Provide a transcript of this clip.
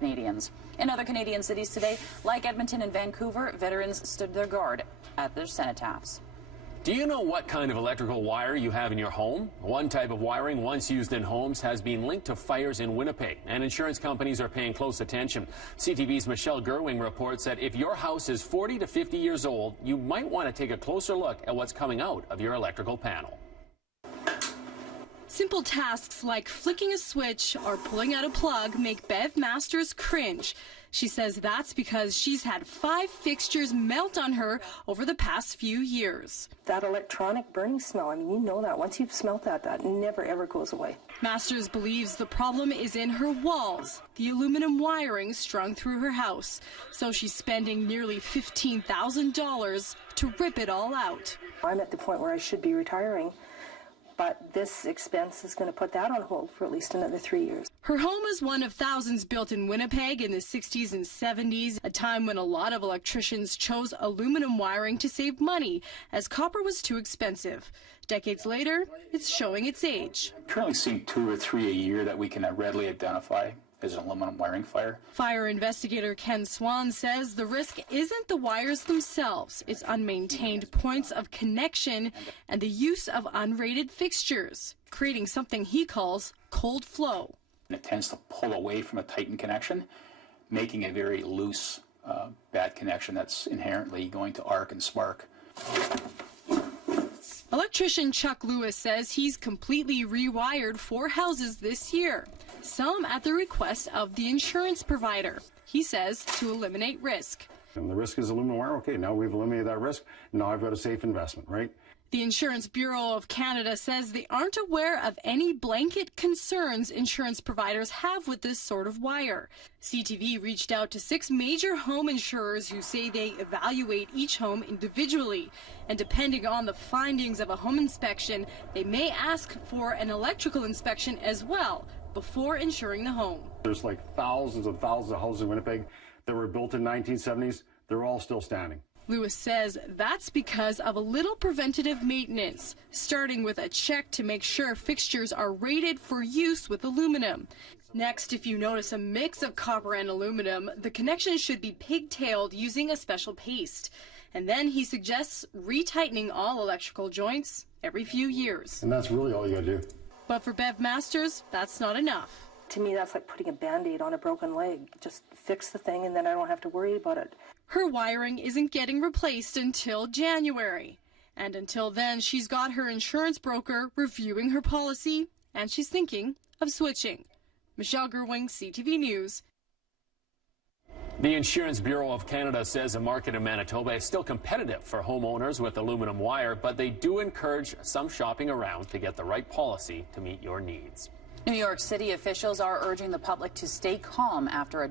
Canadians. In other Canadian cities today, like Edmonton and Vancouver, veterans stood their guard at their cenotaphs. Do you know what kind of electrical wire you have in your home? One type of wiring once used in homes has been linked to fires in Winnipeg, and insurance companies are paying close attention. CTV's Michelle Gerwing reports that if your house is 40 to 50 years old, you might want to take a closer look at what's coming out of your electrical panel. Simple tasks like flicking a switch or pulling out a plug make Bev Masters cringe. She says that's because she's had 5 fixtures melt on her over the past few years. That electronic burning smell, I mean, you know that. Once you've smelt that, that never ever goes away. Masters believes the problem is in her walls, the aluminum wiring strung through her house. So she's spending nearly $15,000 to rip it all out. I'm at the point where I should be retiring, but this expense is going to put that on hold for at least another 3 years. Her home is one of thousands built in Winnipeg in the 60s and 70s, a time when a lot of electricians chose aluminum wiring to save money, as copper was too expensive. Decades later, it's showing its age. Currently seeing 2 or 3 a year that we can readily identify as an aluminum wiring fire. Fire investigator Ken Swan says the risk isn't the wires themselves, it's unmaintained points of connection and the use of unrated fixtures, creating something he calls cold flow. And it tends to pull away from a tightened connection, making a very loose, bad connection that's inherently going to arc and spark. Electrician Chuck Lewis says he's completely rewired 4 houses this year, some at the request of the insurance provider. He says to eliminate risk. And the risk is aluminum wire. Okay, now we've eliminated that risk. Now I've got a safe investment, right? The Insurance Bureau of Canada says they aren't aware of any blanket concerns insurance providers have with this sort of wire. CTV reached out to 6 major home insurers who say they evaluate each home individually. And depending on the findings of a home inspection, they may ask for an electrical inspection as well before insuring the home. There's like thousands and thousands of houses in Winnipeg that were built in the 1970s. They're all still standing. Lewis says that's because of a little preventative maintenance, starting with a check to make sure fixtures are rated for use with aluminum. Next, if you notice a mix of copper and aluminum, the connection should be pigtailed using a special paste. And then he suggests retightening all electrical joints every few years. And that's really all you gotta do. But for Bev Masters, that's not enough. To me, that's like putting a Band-Aid on a broken leg. Just fix the thing and then I don't have to worry about it. Her wiring isn't getting replaced until January. And until then, she's got her insurance broker reviewing her policy, and she's thinking of switching. Michelle Gerwing, CTV News. The Insurance Bureau of Canada says the market in Manitoba is still competitive for homeowners with aluminum wire, but they do encourage some shopping around to get the right policy to meet your needs. New York City officials are urging the public to stay calm after a